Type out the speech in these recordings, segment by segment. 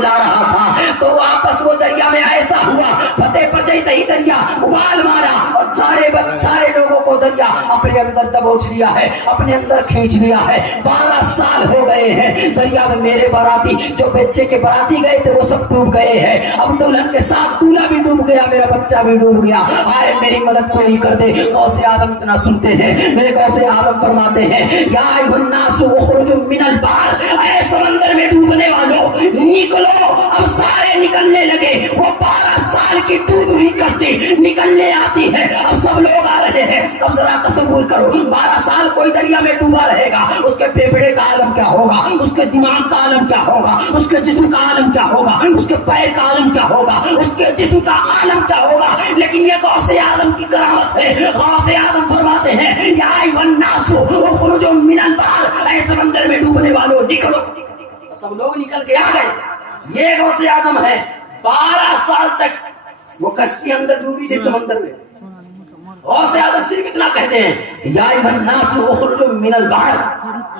ला रहा था तो वापस वो दरिया में ऐसा हुआ, फतेह पर जैसे ही दरिया उबाल मारा और सारे लोगों को दरिया अपने अंदर दबोच लिया है, अपने अंदर खींच लिया है। 12 साल हो गए हैं दरिया में, मेरे बाराती जो बच्चे के बाराती गए थे वो सब डूब गए हैं। अब दुल्हन के साथ दूल्हा भी डूब गया, मेरा बच्चा भी डूब गया। आए मेरी मदद कोई कर दे। गौसे आदम इतना सुनते हैं, मेरे गौसे आदम फरमाते हैं या अय्युहन्नासु उखरुजू मिनल बहर, ऐ समंदर में डूबने वालों निकलो। अब सारे निकलने लगे, वो 12 साल की डूब हुई कश्ती निकलने आती है, अब सब लोग आ रहे हैं। अब जरा तसव्वुर करो 12 साल कोई दरिया में डूबा रहेगा, उसके फेफड़े का आलम क्या होगा, उसके दिमाग का आलम क्या होगा, उसके जिस्म का आलम क्या होगा, उसके पैर का आलम क्या होगा, उसके जिस्म का आलम क्या होगा। लेकिन ये गौसे आलम की करामत है। गौसे आलम फरमाते हैं या अय्युहन्नासु उखरुजू मिनल बहर, ऐ समंदर में डूबने वालों निकलो। सब लोग निकल के आ गए। ये गौसे आजम है। 12 साल तक वो कश्ती अंदर डूबी थी समंदर में। गौसे आजम सिर्फ इतना कहते हैं या अय्युहन्नासु उखरुजू मिनल बहर,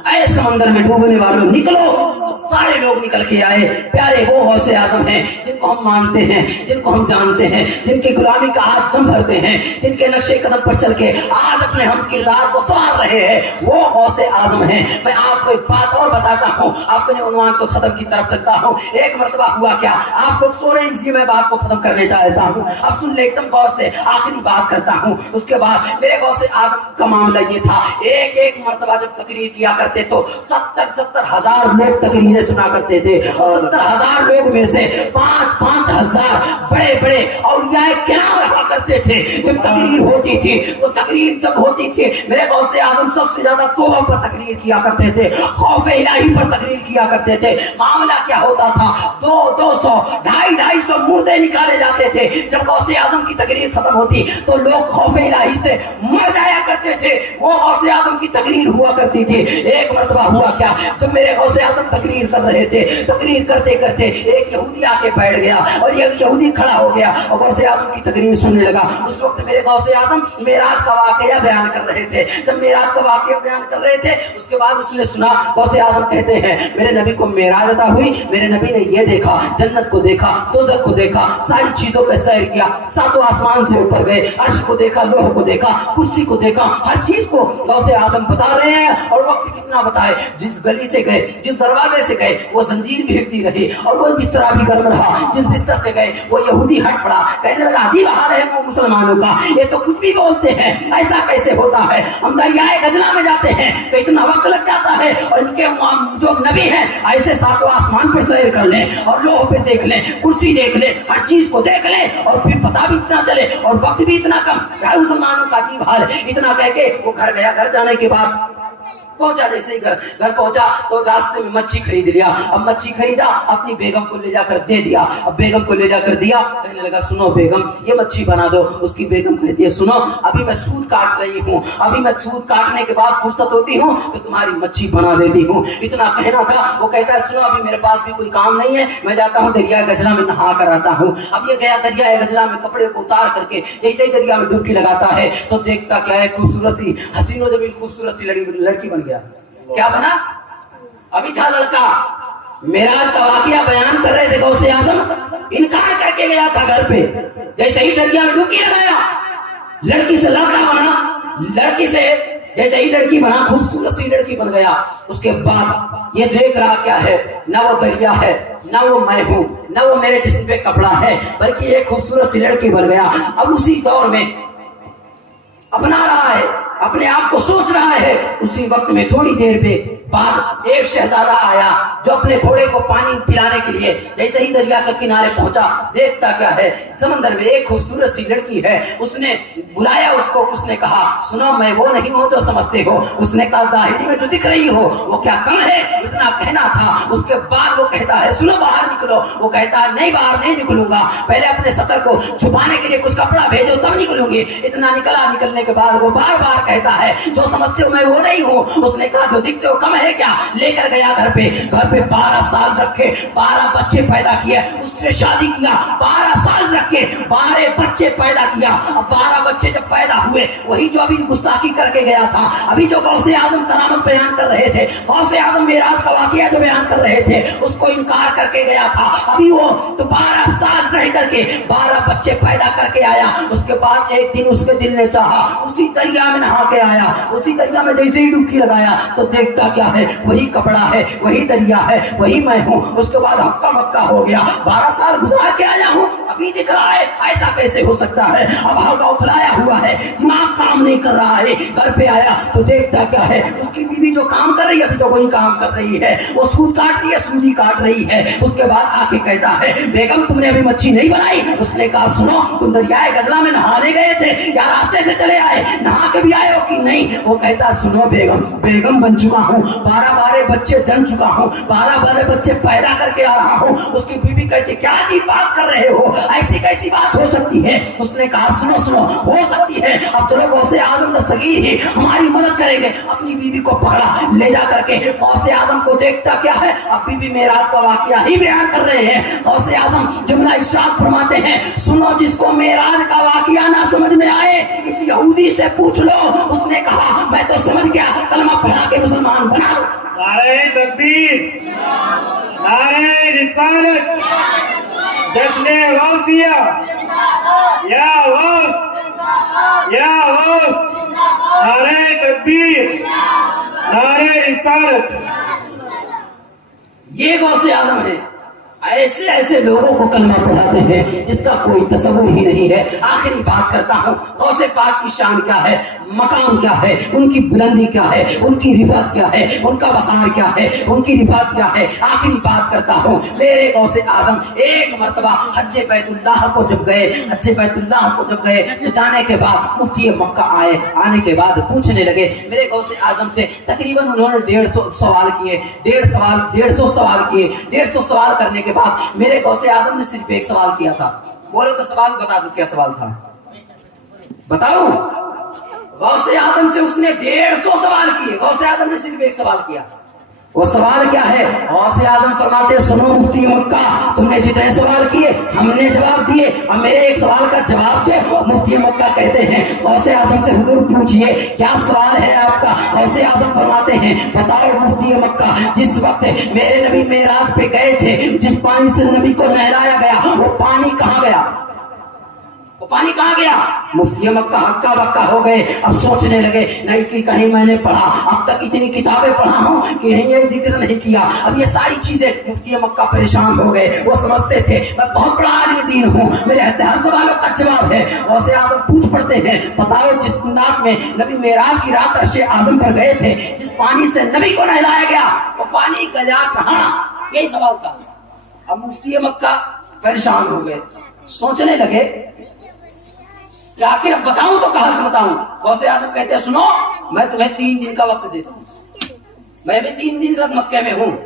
ऐ समंदर में डूबने वालों निकलो। सारे लोग निकल के आए। प्यारे वो गौसे आजम हैं जिनको हम मानते हैं, जिनको हम जानते हैं, जिनकी गुलामी का हाथ दम भरते हैं, जिनके नक्शे कदम पर चल के आज अपने हम किरदार को संवार रहे हैं, वो गौसे आजम हैं। मैं आपको एक बात और बताता हूँ, अपने उन्वान को खत्म की तरफ चलता हूँ। एक मरतबा हुआ क्या, आप लोग सो रहे हैं इसलिए मैं बात को खत्म करने चाहता हूँ। अब सुन ले एकदम गौर से, आखिरी बात करता हूँ। उसके बाद मेरे गौसे आजम का मामला ये था, एक मरतबा जब तकरीर किया करते तो 70 हजार लोग तकरीरें सुना करते थे और 70 हजार लोग में से 5 हजार बड़े बड़े औलियाए किराम रहा करते थे। जब तकरीर होती थी तो तकरीर जब होती थी मेरे गौसे आजम सबसे ज्यादा तौबा पर तकरीर किया करते थे, खौफ इलाही पर तकरीर किया करते थे। मामला क्या होता था, 200 250 मुर्दे निकाले जाते थे। जब गौसे आजम की तकरीर खत्म होती तो लोग खौफ इलाही से मर जाया करते थे। वो गौसे आजम की तकरीर हुआ करती थी। एक मरतबा हुआ क्या, जब मेरे गौसे आजम तकरीर कर रहे थे, तकरीर करते करते एक यहूदी आके बैठ गया और ये यहूदी खड़ा हो गया और गौसे आजम की तकरीर सुनने लगा। उस वक्त मेरे गौसे आजम मेराज का वाकया बयान कर रहे थे। जब मेराज का वाकया बयान कर रहे थे उसके बाद उसने सुना, गौसे आजम कहते हैं मेरे नबी को मेराज अता हुई, मेरे नबी ने ये देखा, जन्नत को देखा, दोज़ख को देखा, सारी चीजों का सैर किया, सातों आसमान से ऊपर गए, अर्श को देखा, लोह को देखा, कुर्सी को देखा, हर चीज को गौसे आजम बता रहे हैं। और वक्त कितना बताए, जिस गली से गए, जिस दरवाजे से गए वो जंजीर भी हिलती रही और वो बिस्तरा भी गर्म रहा। जिस बिस्तर से गए वो यहूदी हट पड़ा, कहने लगा अजीब हाल है वो मुसलमानों का, ये तो कुछ भी बोलते हैं, ऐसा कैसे होता है। हम दरियाए गजला में जाते हैं तो इतना वक्त लग जाता है और इनके जो नबी हैं ऐसे सातों आसमान पर सैर कर लें और लोह पे देख लें, कुर्सी देख लें, हर चीज को देख लें और फिर पता भी इतना चले और वक्त भी इतना कम। मुसलमानों का अजीब हाल, इतना कह के वो घर गया। घर जाने के बाद पहुंचा, जैसे ही घर पहुंचा तो रास्ते में मच्छी खरीद लिया। अब मच्छी खरीदा, अपनी बेगम को ले जाकर दे दिया। अब बेगम को ले जाकर दिया, कहने लगा सुनो बेगम ये मच्छी बना दो। उसकी बेगम कहती है सुनो अभी मैं सूद काट रही हूँ, अभी मैं सूद काटने के बाद फुर्सत होती हूँ तो तुम्हारी मच्छी बना देती हूँ। इतना कहना था। वो कहता है सुनो अभी मेरे पास भी कोई काम नहीं है, मैं जाता हूँ दरिया गजला में नहा कर आता हूँ। अब ये गया दरिया गजला में, कपड़े को उतार करके जैसे ही दरिया में डुबकी लगाता है तो देखता क्या है, खूबसूरत सी हसीनो जमीन खूबसूरत सी लड़की बन गया। क्या बना, अभी था लड़का। मेराज का वाकया बयान कर रहे थे गौसे आजम, इनकार करके गया था घर पे, जैसे ही दरिया में डुबकी लगाया लड़की से लड़का बना, लड़की से जैसे ही लड़की बना खूबसूरत सी लड़की बन गया। उसके बाद ये देख रहा क्या है, ना वो दरिया है, ना वो मैं हूं, ना वो मेरे जिस्म पे कपड़ा है, बल्कि एक खूबसूरत सी लड़की बन गया। अब उसी दौर में अपना रहा है, अपने आप को सोच रहा है। उसी वक्त में थोड़ी देर पे बाद एक शहजादा आया जो अपने घोड़े को पानी पिलाने के लिए जैसे ही दरिया के किनारे पहुंचा, देखता क्या है समंदर में एक खूबसूरत सी लड़की है। उसने बुलाया उसको, उसने कहा सुनो मैं वो नहीं हूं तो समझते हो। उसने कहा जाहिरी में जो दिख रही हो वो क्या कम है, इतना कहना था। उसके बाद वो कहता है सुनो बाहर निकलो। वो कहता है नहीं बाहर नहीं निकलूंगा, पहले अपने सतर को छुपाने के लिए कुछ कपड़ा भेजो तब निकलूंगी। इतना निकला, निकलने के बाद वो बार बार कहता है जो समझते हो मैं वो नहीं हूँ। उसने कहा जो दिखते हो कम है क्या। लेकर गया घर पे 12 साल रखे, 12 बच्चे पैदा किए, उससे शादी किया, 12 साल रखे, 12 बच्चे पैदा किया। अब 12 बच्चे जब पैदा हुए, वही जो अभी गुस्ताखी करके गया था, अभी जो गौसे आजम करामत बयान कर रहे थे, गौसे आजम मेराज का वाकया जो बयान कर रहे थे, उसको इनकार करके गया تھا, ابھی وہ تو 12 سال رہ کر کے 12 بچے پیدا کر کے آیا. اس کے بعد ایک دن اس کے دل نے چاہا اسی دریا میں نہا کے آیا. اسی دریا میں جیسے ہی ڈبکی لگایا تو دیکھتا کیا ہے, وہی کپڑا ہے, وہی دریا ہے, وہی میں ہوں. اس کے بعد ہکا بکا ہو گیا. 12 سال گزار کے آیا ہوں, ابھی دکھ رہا ہے, ایسا کیسے ہو سکتا ہے؟ اب ہوا اکھلایا ہوا ہے, دماغ کام نہیں کر رہا ہے. گھر پہ آیا تو دیکھتا کیا ہے, اس کی بیوی جو کام کر رہی ہے ابھی تو وہی کام کر رہی ہے, وہ سود کاٹ رہی ہے, سوجی کاٹ رہی ہے. اس کے بعد آ کے کہتا ہے, بیگم تم نے ابھی مچھی نہیں بنائی؟ اس نے کہا سنو, تم دریائے گجلا میں نہانے گئے تھے یا راستے سے چلے آئے, نہا کے بھی آئے ہو کہ نہیں؟ وہ کہتا سنو بیگم, بیگم بن چکا ہوں, 12 بچے جن چکا ہوں, 12 بچے پیدا کر کے آ رہا ہوں. اس کی بیوی کہتی کیا عجیب بات کر رہے ہو, ایسی کیسی بات ہو سکتی ہے؟ اس نے کہا سنو ہو سکتی ہے, اب چلو غوث اعظم دستگیر ہی ہماری مدد کریں گے. اپنی بیوی کو پکڑا, لے جا کر کے غوث اعظم کو دیکھتا کیا ہے, اب بیوی معراج کا واقعہ ہی بیان کر رہے ہیں. غوث اعظم جملہ ارشاد فرماتے ہیں, سنو جس کو معراج کا واقعہ نہ سمجھ میں آئے کسی یہودی سے پوچھ لو. اس نے کہا میں تو سمجھ گیا, کلمہ پڑھا کے مسلمان بنا لو. نعرہ تکبیر, نعرہ رسالت, جشن غوثیہ, یا غوث, یا غوث, نعرہ تکبیر, نعرہ رسالت. یہ غوث اعظم ہے, ایسے ایسے لوگوں کو کلمہ پڑھاتے ہیں جس کا کوئی تصور ہی نہیں ہے. آخری بات کرتا ہوں, غوث پاک کی شان کیا ہے, مقام کیا ہے, ان کی بلندی کیا ہے, ان کی رفعت کیا ہے, ان کا وقار کیا ہے, ان کی رفعت کیا ہے. آخری بات کرتا ہوں, میرے غوث اعظم ایک مرتبہ حج بیت اللہ کو جب گئے تو جانے کے بعد مفتی مکہ آئے. آنے کے بعد پوچھنے لگے میرے غوث اعظم سے, تقریباً انہوں نے 150 سوال کیے. 150 سوال کرنے کے بعد میرے غوث اعظم نے صرف ایک سوال کیا تھا. بولو تو سوال بتا دو, کیا سوال تھا بتاؤ؟ غوث اعظم سے اس نے 150 سوال کیے, غوث اعظم نے صرف ایک سوال کیا. وہ سوال کیا ہے؟ غوث اعظم فرماتے سنو مفتی مکہ, تم نے جتنے سوال کیے ہم نے جواب دیے, اب میرے ایک سوال کا جواب دو. مفتی مکہ کہتے ہیں غوث اعظم سے حضور پوچھئے کیا سوال ہے آپ کا؟ غوث اعظم فرماتے ہیں بتاؤ مفتی مکہ, جس وقت میرے نبی معراج پہ گئے تھے, جس پانی سے نبی کو نہلایا گیا, وہ پانی کہاں گیا؟ وہ پانی کہاں گیا؟ مفتی مکہ ہکا بکا ہو گئے. اب سوچنے لگے نہیں کہ کہیں میں نے پڑھا, اب تک اتنی کتابیں پڑھا ہوں کہ کہیں یہ ذکر نہیں کیا. اب یہ ساری چیزیں, مفتی مکہ پریشان ہو گئے. وہ سمجھتے تھے میں بہت بڑا عالم دین ہوں, میرے ایسے ہر سوالوں کا جواب ہے. غوث اعظم پوچھ پڑتے ہیں بتاؤ جس رات میں نبی معراج کی رات عرش اعظم پر گئے تھے, جس پانی سے نبی کو نہلایا گیا, وہ پانی گیا کہاں؟ یہی سوال تھا. اب مفتی مکہ پریشان ہو گئے, سوچنے لگے کہ آخر اب بتاؤں تو کہاں سے بتاؤں. غوث اعظم کہتے ہیں سنو, میں تمہیں 3 دن کا وقت دیتا ہوں, میں بھی 3 دن تک مکے میں ہوں,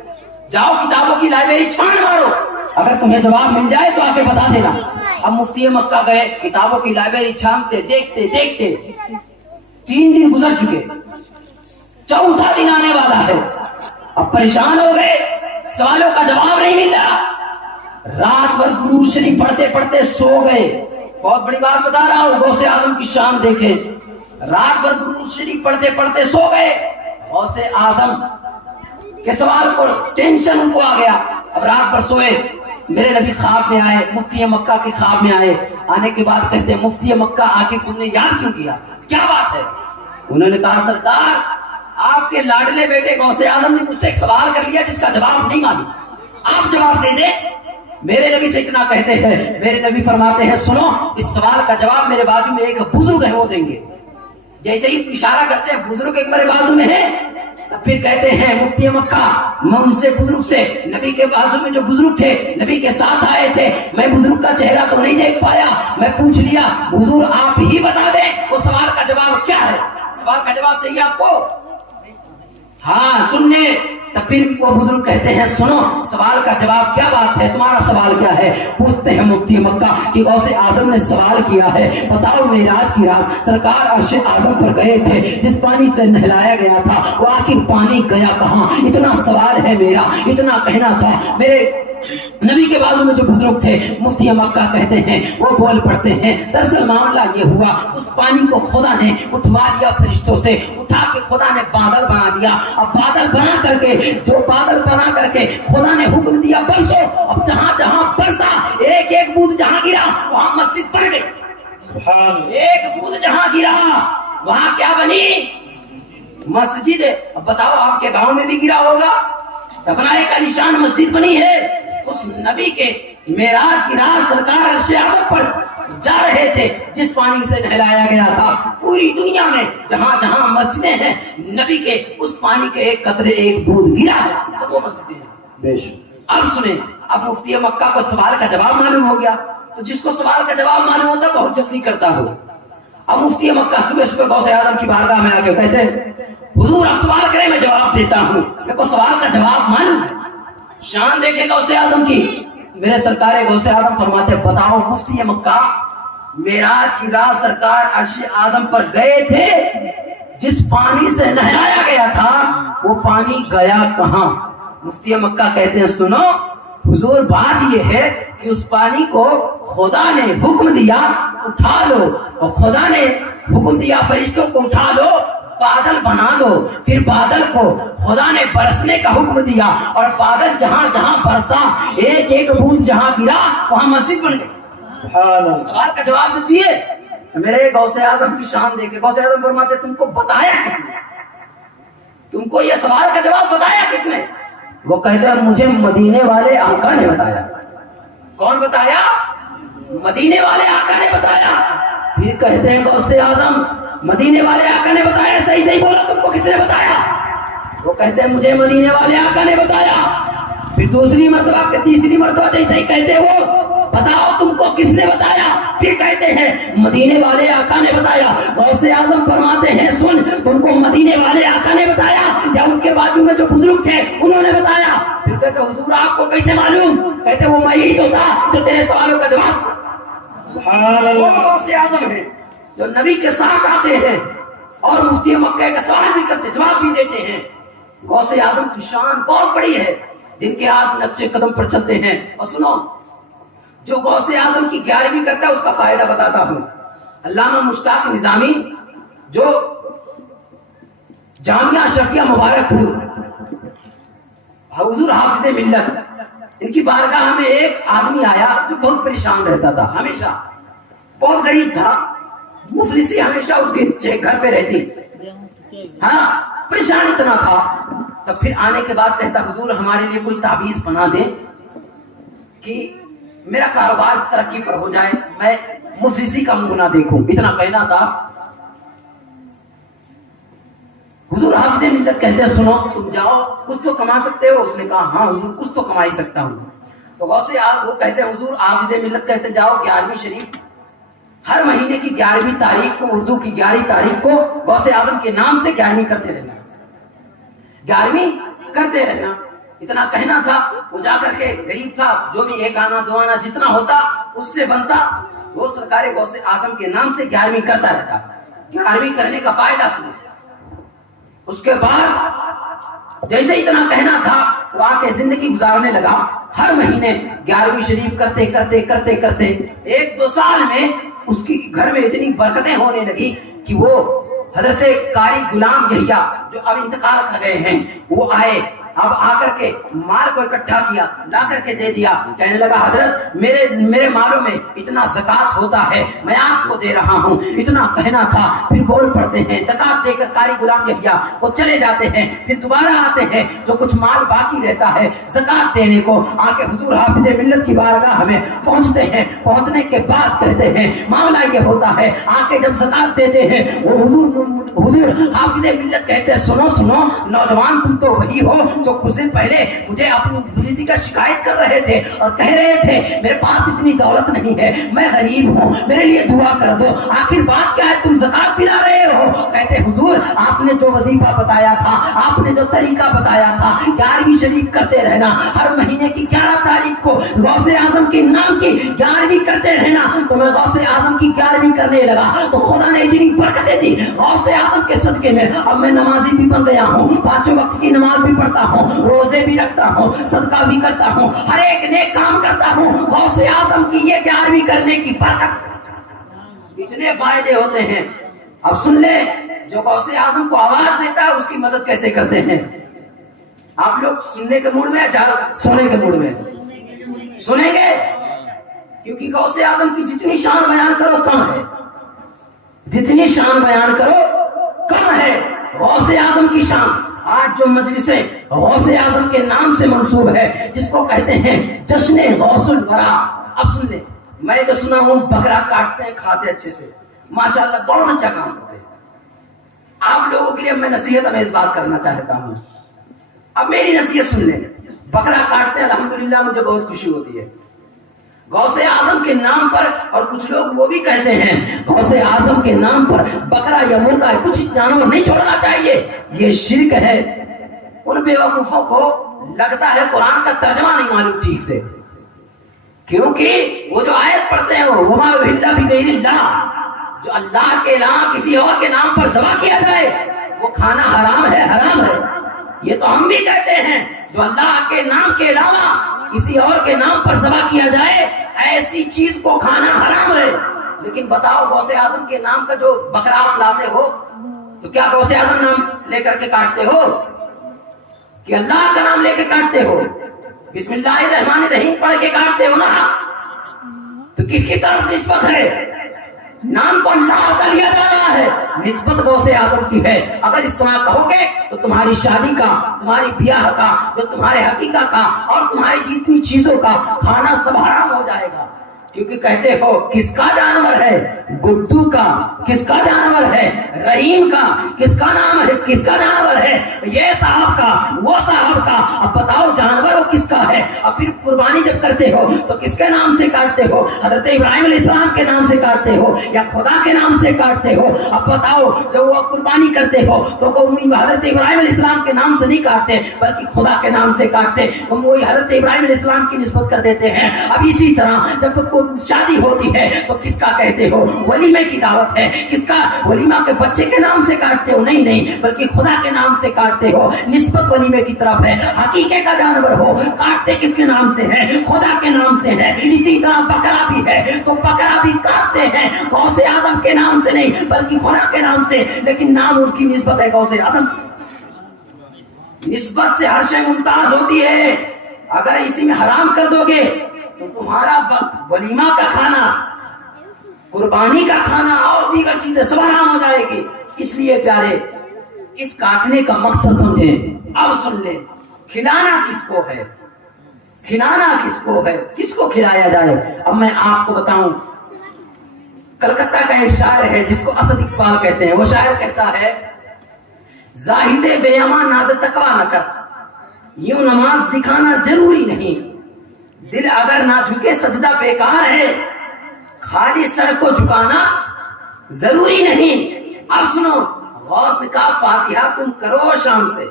جاؤ کتابوں کی لائبریری چھان مارو, اگر تمہیں جواب مل جائے تو آگے بتا دینا. اب مفتی مکہ گئے, کتابوں کی لائبریری چھانتے دیکھتے 3 دن گزر چکے, 4تھا دن آنے والا ہے. اب پریشان ہو گئے, سوالوں کا جواب نہیں مل رہا. رات بھر درود شریف پڑھتے پڑھتے سو گئے. بہت بڑی بات بتا رہا ہوں, غوث اعظم کی شان دیکھیں. رات بھر درود شریف پڑھتے پڑھتے سو گئے. غوث اعظم کے سوال کو ٹینشن ان کو آ گیا. اب رات بھر سوئے, میرے نبی خواب میں آئے, مفتی مکہ کے خواب میں آئے. آنے کے بعد کہتے ہیں مفتی مکہ آخر تم نے یاد کیوں کیا, کیا بات ہے؟ انہوں نے کہا سرکار آپ کے لاڈلے بیٹے غوث اعظم نے مجھ سے ایک سوال کر لیا جس کا جواب نہیں معلوم, آپ جواب دے دیں. میرے نبی سے اتنا کہتے ہیں, میرے نبی فرماتے ہیں سنو, اس سوال کا جواب میرے بازو میں ایک بزرگ ہے وہ دیں گے. جیسے ہی اشارہ کرتے ہیں بزرگ ایک میرے بازو میں ہے, پھر کہتے ہیں مفتی مکہ میں ان سے بزرگ سے, نبی کے بازو میں جو بزرگ تھے نبی کے ساتھ آئے تھے, میں بزرگ کا چہرہ تو نہیں دیکھ پایا, میں پوچھ لیا حضور آپ ہی بتا دیں وہ سوال کا جواب کیا ہے. سوال کا جواب چاہیے آپ کو؟ ہاں سن لیں. تو پھر وہ بزرگ کہتے ہیں سنو سوال کا جواب کیا بات ہے, تمہارا سوال کیا ہے؟ پوچھتے ہیں مفتی مکہ کہ غوث اعظم نے سوال کیا ہے, بتاؤ معراج کی رات سرکار عرش اعظم پر گئے تھے, جس پانی سے نہلایا گیا تھا وہ آخر پانی گیا کہاں؟ اتنا سوال ہے میرا, اتنا کہنا تھا. میرے نبی کے بازو میں जो बुजुर्ग थे मुफ्ती मक्का कहते हैं, वो बोल पड़ते हैं दरअसल मामला ये हुआ, उस पानी को खुदा ने उठवा लिया फरिश्तों से, उठा के खुदा ने बादल बना दिया। अब बादल बना करके खुदा ने हुक्म दिया बरसो। अब जहां जहां बरसा एक एक बूंद जहां गिरा वहां मस्जिद बन गई। सुभान एक बूंद जहां गिरा वहां क्या बनी? मस्जिद। अब बताओ आपके गांव में भी गिरा होगा, अपना एक आलीशान मस्जिद बनी है। उस नबी के मेराज की रात सरकार अर्श आज़म पर जा रहे थे, जिस पानी से नहलाया गया था। पूरी दुनिया में जहां जहां मस्जिदें हैं, नबी के उस पानी के एक कतरे एक बूंद गिरा है तो वो मस्जिदें हैं। बेशक। अब सुने, अब मुफ्ती मक्का को सवाल का जवाब मालूम हो गया, तो जिसको सवाल का जवाब मालूम होता बहुत जल्दी करता हो। अब मुफ्ती मक्का सुबह सुबह गौसे आजम की बारगाह में आके कहते हैं हुजूर आप सवाल करें मैं जवाब देता हूँ, मेरे को सवाल का जवाब मालूम है। शान देखे गौसे आजम की। मेरे सरकार गौसे आजम फरमाते बताओ मुफ्ती मक्का मेराज की रात सरकार अर्श आजम पर गए थे, जिस पानी से नहलाया गया था वो पानी गया कहाँ? मुफ्ती मक्का कहते हैं सुनो हुजूर बात ये है कि उस पानी को खुदा ने हुक्म दिया उठा लो, और खुदा ने हुक्म दिया फरिश्तों को उठा लो बादल बना दो। फिर बादल को खुदा ने बरसने का हुक्म दिया और बादल जहां जहां बरसा एक एक बूंद जहां गिरा वहां मस्जिद बन गई। सवाल का जवाब जब दिए मेरे गौसे आजम की शान देखे गौसे आजम फरमाते तुमको बताया किसने? तुमको ये सवाल का जवाब बताया किसने? वो कहते हैं मुझे मदीने वाले आका ने बताया। कौन बताया? मदीने वाले आका ने बताया। फिर कहते हैं गौसे आजम मदीने वाले आका ने बताया, सही सही बोलो तुमको किसने बताया? वो कहते हैं मुझे मदीने वाले आका ने बताया। फिर दूसरी मर्तबा के तीसरी मर्तबा जैसे ही कहते वो बताओ तुमको किसने बताया? फिर कहते हैं मदीने वाले आका ने बताया। गौसे आजम फरमाते हैं सुन तुमको मदीने वाले आका ने बताया या उनके बाजू में जो बुजुर्ग थे उन्होंने बताया? फिर कहते हुजूर आपको कैसे मालूम? कहते वो मैं ही तो था जो तेरे सवालों का जवाब। गौसे आजम है जो नबी के साथ आते हैं और मुफ्ती मक्का का सवाल भी करते जवाब भी देते हैं। गौसे आजम की शान बहुत बड़ी है, जिनके आप नक्शे कदम पर चलते हैं। और सुनो जो गौसे आजम की 11वीं करता है उसका फायदा बताता हूं। अल्लामा मुश्ताक निजामी जो जामिया अशरफिया मुबारकपुर हुजूर हाफिज़े मिल्लत, इनकी बारगाह में एक आदमी आया जो बहुत परेशान रहता था, हमेशा बहुत गरीब था, मुफलिसी हमेशा उसके घर पे रहती, हाँ परेशान इतना था। तब फिर आने के बाद कहता हुजूर हमारे लिए कोई ताबीज बना दे कि मेरा कारोबार तरक्की पर हो जाए, मैं मुफलिसी का मुंह ना देखूं। इतना कहना था। हुजूर हाफिज़े मिल्लत कहते हैं सुनो तुम जाओ कुछ तो कमा सकते हो। उसने कहा हाँ हुजूर कुछ तो कमा ही सकता हूँ। तो गौसे वो कहते हैं हुजूर हाफिज़े मिल्लत कहते जाओ 11वीं शरीफ हर महीने की 11वीं तारीख को, उर्दू की 11वीं तारीख को गौसे आजम के नाम से 11वीं करते रहना, 11वीं करते रहना। इतना कहना था। वो जाकर के गरीब था, जो भी एक आना दो आना जितना होता उससे बनता, वो सरकार गौसे आजम के नाम से 11वीं करता रहता। 11वीं करने का फायदा सुनो। उसके बाद जैसे इतना कहना था वो आके जिंदगी गुजारने लगा। हर महीने 11वीं शरीफ करते करते करते करते 1-2 साल में उसकी घर में इतनी बरकतें होने लगी कि वो हजरत कारी गुलाम यहिया जो अब इंतकाल कर गए हैं वो आए। अब आकर के माल को इकट्ठा किया, ला करके दे दिया। कहने लगा हजरत मेरे मालों में इतना ज़कात होता है, मैं आपको दे रहा हूँ। इतना कहना था। फिर बोल पड़ते हैं ज़कात देकर कारी गुलाम यहिया को चले जाते हैं। फिर दोबारा आते हैं, जो कुछ माल बाकी रहता है ज़कात देने को, आके हुजूर हाफिज़े मिल्लत की बारगाह में पहुँचते हैं। पहुँचने के बाद कहते हैं मामला ये होता है, आके जब ज़कात देते हैं वो हुजूर हाफिज़े मिल्लत कहते हैं सुनो सुनो नौजवान तुम तो वही हो जो कुछ दिन पहले मुझे अपनी पुलिस का शिकायत कर रहे थे और कह रहे थे मेरे पास इतनी दौलत नहीं है, मैं गरीब हूँ, मेरे लिए दुआ कर दो। आखिर बात क्या है, तुम ज़कात पिला रहे हो? कहते हुजूर आपने जो वजीफा बताया था, आपने जो तरीका बताया था 11वीं शरीफ करते रहना, हर महीने की 11 तारीख को गौसे आजम के नाम की 11वीं करते रहना। तो मैं गौसे आजम की 11वीं करने लगा तो खुदा ने इतनी बरकतें दी गौसे आजम के सदके में। अब मैं नमाजी भी बन गया हूँ, 5 वक्त की नमाज भी पढ़ता हूँ, हूँ, रोजे भी रखता हूँ, सदका भी करता हूँ, हर एक नेक काम करता हूँ, गौसे आजम की ये 11वीं करने की बरकत, इतने फायदे होते हैं। अब सुन ले, जो गौसे आजम को आवाज देता है उसकी मदद कैसे करते हैं। आप लोग सुनने के मूड में या सोने के मूड में? सुनेंगे, क्योंकि गौसे आजम की जितनी शान बयान करो कम है, जितनी शान बयान करो कम है। गौसे आजम की शान, आज जो मजलिसें गौसे आजम के नाम से मंसूब है, जिसको कहते हैं जश्न गौसुल वरा। अब सुन ले, मैं तो सुना हूं बकरा काटते हैं, खाते अच्छे से, माशाल्लाह बहुत अच्छा काम करते हैं। आप लोगों के लिए मैं नसीहत में इस बात करना चाहता हूं। अब मेरी नसीहत सुन ले, बकरा काटते हैं अल्हम्दुलिल्लाह, मुझे बहुत खुशी होती है गौसे आजम के नाम पर। और कुछ लोग वो भी कहते हैं गौसे आजम के नाम पर बकरा या मुर्गा कुछ जानवर नहीं छोड़ना चाहिए, ये शिर्क है। उन बेवकूफों को लगता है कुरान का तर्जमा नहीं मालूम ठीक से, क्योंकि वो जो आयत पढ़ते हैं वमा उहिल्ला बिगैरिल्लाह, जो अल्लाह के अलावा किसी और के नाम पर ज़बह किया जाए वो खाना हराम है, हराम है। ये तो हम भी कहते हैं, जो अल्लाह के नाम के अलावा किसी और के नाम पर ज़बह किया जाए ऐसी चीज को खाना हराम है। लेकिन बताओ, गौसे आजम के नाम का जो बकरा आप लाते हो, तो क्या गौसे आजम नाम लेकर के काटते हो कि अल्लाह का नाम लेकर काटते हो? बिस्मिल्लाहिर्रहमानिर्रहीम पढ़ के काटते हो ना, तो किसकी तरफ निस्बत है? नाम तो अल्लाह का लिया जा रहा है, निस्बत गौसे आजम की है। अगर इस तरह कहोगे तो तुम्हारी शादी का, तुम्हारी ब्याह का, जो तुम्हारे हकीका का और तुम्हारी जितनी चीजों का खाना सब हराम हो जाएगा। क्योंकि कहते हो किसका जानवर है? गुड्डू का। किसका जानवर है? रहीम का। किसका नाम है? किसका जानवर है? ये साहब का, वो साहब का। अब बताओ जानवर वो किसका है? अब फिर कुर्बानी जब करते हो तो किसके नाम से काटते हो? हजरत इब्राहिम अलैहिस्सलाम के नाम से काटते हो या खुदा के नाम से काटते हो? अब बताओ, जब वो कुर्बानी करते हो तो हजरत इब्राहिम अलैहिस्सलाम के नाम से नहीं काटते बल्कि खुदा के नाम से काटते, हम वही हजरत इब्राहिम अलैहिस्सलाम की निस्बत कर देते हैं। अब इसी तरह जब शादी होती है तो किसका कहते हो? वलीमे की दावत है, किसका? वलीमा के बच्चे के नाम से काटते हो? नहीं नहीं, बल्कि खुदा के नाम से काटते हो, निस्बत वलीमे की तरफ है। हकीके का जानवर हो, काटते किसके नाम से है? खुदा के नाम से है। इसी तरह बकरा भी है, तो बकरा भी काटते हैं गौसे आदम के नाम से नहीं बल्कि खुदा के नाम से, लेकिन नाम उसकी निस्बत है गौसे आदम। निस्बत से हर शय मुमताज होती है। अगर इसी में हराम कर दोगे तो तुम्हारा वलीमा का खाना, कुर्बानी का खाना और दीगर चीजें सब हराम हो जाएगी। इसलिए प्यारे, इस काटने का मकसद समझे। अब सुन ले, खिलाना किसको है? खिलाना किसको है? किसको खिलाया जाए? अब मैं आपको बताऊं, कलकत्ता का एक शायर है जिसको असद इकबाल कहते हैं। वो शायर कहता है, जाहिदे बेअमा नाज़ तकवा न कर, यूं नमाज दिखाना जरूरी नहीं, दिल अगर ना झुके सजदा बेकार है, खाली सर को झुकाना जरूरी नहीं। अब सुनो, गौस का फातिहा तुम करो शान से,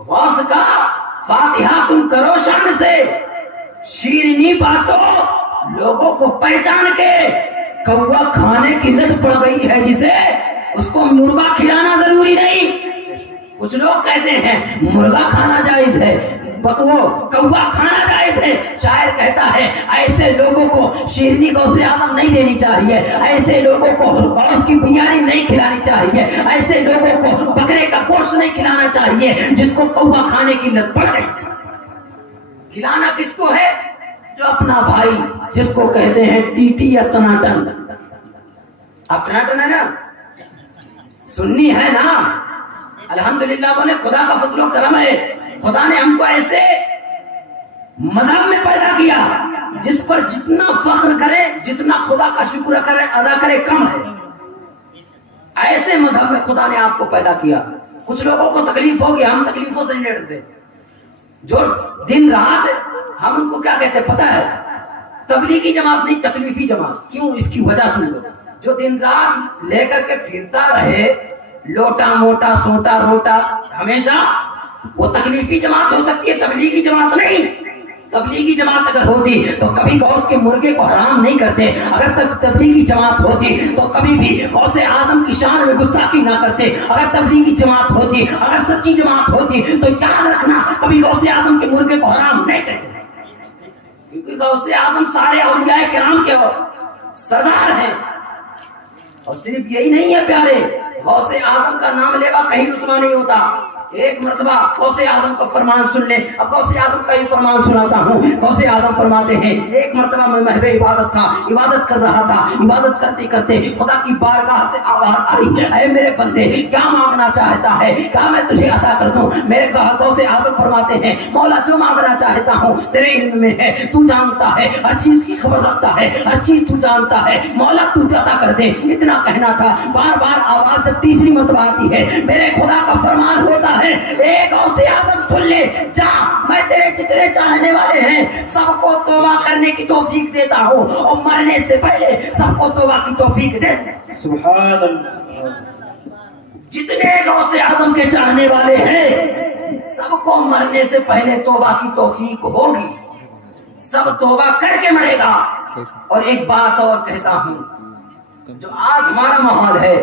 गौस का फातिहा तुम करो शान से, शीरनी बांटो लोगों को पहचान के। कौवा खाने की लत पड़ गई है जिसे, उसको मुर्गा खिलाना जरूरी नहीं। कुछ लोग कहते हैं मुर्गा खाना जायज है, वो कौवा खाना जायज है। शायर कहता है ऐसे लोगों को शेरनी गौसे आदम नहीं देनी चाहिए, ऐसे लोगों को गौस की बिरयानी नहीं खिलानी चाहिए, ऐसे लोगों को बकरे का गोश्त नहीं खिलाना चाहिए जिसको कौवा खाने की लत पड़ गई। खिलाना किसको है? जो अपना भाई, जिसको कहते हैं टीटी या टनाटन। अब टनाटन है ना, सुन्नी है ना, अल्हम्दुलिल्लाह बोले खुदा का फजलो करम है। खुदा ने हमको ऐसे मजहब में पैदा किया जिस पर जितना फख्र करे, जितना खुदा का शुक्र करे, अदा करे, कम है। ऐसे मजहब में खुदा ने आपको पैदा किया। कुछ लोगों को तकलीफ होगी, हम तकलीफों से नहीं डरते। जो दिन रात हम उनको क्या कहते पता है? तबलीगी जमात नहीं, तकलीफी जमात। क्यों? इसकी वजह सुन लो। जो दिन रात लेकर के फिरता रहे लोटा मोटा सोटा रोटा हमेशा, वो तकलीफी जमात हो सकती है, तबलीगी जमात नहीं। तबलीगी जमात अगर होती तो कभी गौस के मुर्गे को हराम नहीं करते। अगर तबलीगी जमात होती तो कभी भी गौसे आजम की शान में गुस्ताखी ना करते। अगर तबलीगी जमात होती, अगर सच्ची जमात होती तो याद रखना कभी गौसे आजम के मुर्गे को हराम नहीं करते, क्योंकि गौसे आजम सारे औलियाए किराम के सरदार हैं। और सिर्फ यही नहीं है प्यारे, गौसे आजम का नाम लेवा कहीं रुस्वा नहीं होता। एक मरतबा गौसे आजम का फरमान सुन ले। अब गौसे आजम का ही फरमान सुनाता हूँ। गौसे आजम फरमाते हैं, एक मरतबा मैं महबे इबादत था, इबादत कर रहा था। इबादत करते करते खुदा की बारगाह से आवाज आई, ऐ मेरे बंदे क्या मांगना चाहता है, क्या मैं तुझे अता कर दूं। मेरे गौसे आजम फरमाते हैं, मौला जो मांगना चाहता हूँ तेरे इल्म में है, तू जानता है, हर चीज की खबर रखता है, हर चीज तू जानता है, मौला तू अता कर दे। इतना कहना था। बार बार आवाज जब तीसरी मरतबा आती है, मेरे खुदा का फरमान होता है, एक गौसे आजम सुन ले, जा मैं तेरे जितने चाहने वाले हैं सबको तौबा करने की तौफीक देता हूँ, और मरने से पहले सबको तौबा की तौफीक दे। सुभान अल्लाह। जितने गौसे आजम के चाहने वाले हैं सबको मरने से पहले तौबा की तौफीक होगी, सब तौबा करके मरेगा। और एक बात और कहता हूँ, जो आज हमारा माहौल है,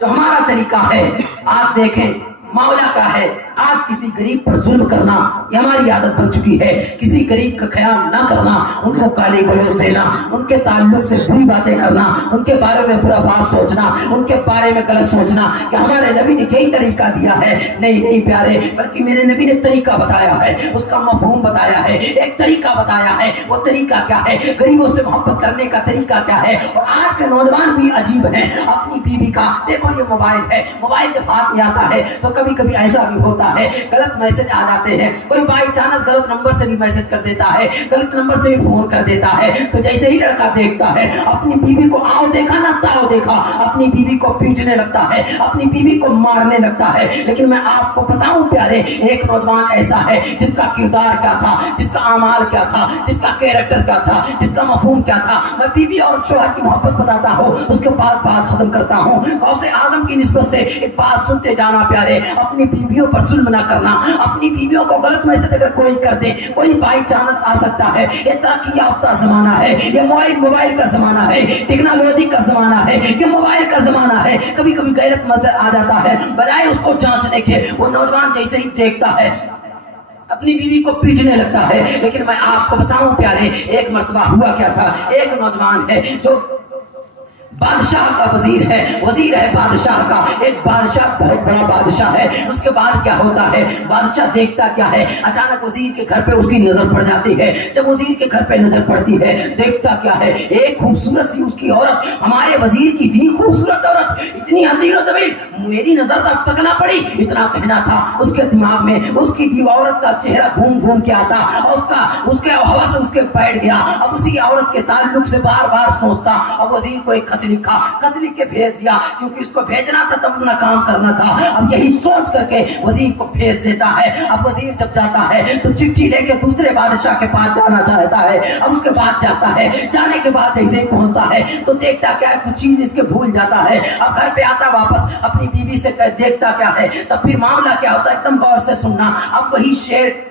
जो हमारा तरीका है, आज देखें मौला का है, आज किसी गरीब पर जुल्म करना ये हमारी आदत बन चुकी है। किसी गरीब का ख्याल ना करना, उनको गाली गलौज देना, उनके ताल्लुक से बुरी बातें करना, उनके बारे में बुरा बात सोचना, उनके बारे में गलत सोचना कि हमारे नबी ने यही तरीका दिया है। नहीं नहीं प्यारे, बल्कि मेरे नबी ने तरीका बताया है, उसका मफहूम बताया है, एक तरीका बताया है। वो तरीका क्या है, गरीबों से मोहब्बत करने का तरीका क्या है। और आज के नौजवान भी अजीब है। अपनी बीवी का देखो, ये मोबाइल है, मोबाइल जब हाथ में आता है तो कभी कभी ऐसा भी होता है, गलत मैसेज आ जाते हैं। कोई बाई चांस गलत नंबर से भी मैसेज कर देता है, गलत नंबर से भी फोन कर देता है। तो जैसे ही लड़का देखता है, अपनी बीवी को आओ देखा ना ताओ देखा, अपनी बीवी को पीटने लगता है, अपनी बीवी को मारने लगता है। लेकिन मैं आपको बताऊं प्यारे, एक नौजवान ऐसा है जिसका किरदार क्या था, जिसका अमाल क्या था, जिसका कैरेक्टर क्या था, जिसका मफहूम क्या था। मैं बीवी और शौहर की मोहब्बत बताता हूँ, उसके बाद बात खत्म करता हूँ। गौसे आजम की निस्बत से एक बात सुनते जाना प्यारे, अपनी बीवियों पर जुल्म ना करना। अपनी बीवियों को गलत मैसेज अगर कोई कर दे, कोई बाई चांस आ सकता है। ये तरक्की याफ्ता जमाना है, ये मोबाइल का जमाना है, टेक्नोलॉजी का जमाना है, ये मोबाइल का जमाना है। कभी कभी गलत मैसेज आ जाता है, बजाय उसको जांचने के वो नौजवान जैसे ही देखता है अपनी बीवी को पीटने लगता है। लेकिन मैं आपको बताऊं प्यारे, एक मर्तबा हुआ क्या था, एक नौजवान है जो बादशाह का वजीर है बादशाह का। एक बादशाह बहुत बड़ा बादशाह है। उसके बाद क्या होता है, बादशाह देखता क्या है, अचानक वजीर के घर पे उसकी नजर पड़ जाती है। जब वजीर के घर पे नजर पड़ती है, देखता क्या है, एक खूबसूरत सी उसकी औरत, हमारे वजीर की इतनी खूबसूरत औरत, इतनी हसीन और जमील, मेरी नजर तक ना पड़ी, इतना कहना था उसके दिमाग में। उसकी औरत का चेहरा घूम घूम के आता और उसके हवा से उसके बैठ गया। अब उसी औरत के ताल्लुक से बार बार सोचता। अब वजीर को एक खत लिख के भेज दिया, क्योंकि उसको भेजना था तब अपना काम करना था। अब यही सोच करके वजीर को भेज देता है। अब वजीर जब जाता है तो चिट्ठी लेके दूसरे बादशाह के पास जाना चाहता है। अब उसके पास जाता है, जाने के बाद जैसे ही पहुंचता है तो देखता क्या है, कुछ चीज इसके भूल जाता है। अब घर पे आता वापस, अपनी बीवी से देखता क्या है, तब फिर मामला क्या होता है एकदम गौर से सुनना। अब वही शेर,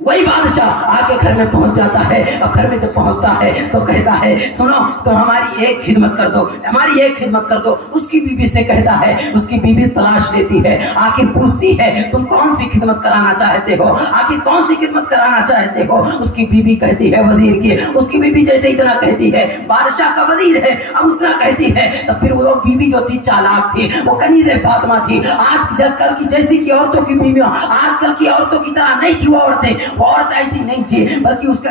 वही बादशाह आके घर में पहुंच जाता है। और घर में जब पहुंचता है तो कहता है, सुनो तो हमारी एक खिदमत कर दो, हमारी एक खिदमत कर दो। उसकी बीवी से कहता है, उसकी बीवी तलाश लेती है, आखिर पूछती है तुम कौन सी खिदमत कराना चाहते हो, आखिर कौन सी खिदमत कराना चाहते हो। उसकी बीवी कहती है वजीर की। उसकी बीवी जैसे इतना कहती है, बादशाह का वजीर है, अब उतना कहती है, तब फिर वो बीवी जो थी चालाक थी, वो कनीज़े फातिमा थी। आज कल की जैसी की औरतों की बीवियां आजकल की औरतों की तरह नहीं थी। वो औरतें, औरत ऐसी नहीं थी, बल्कि उसका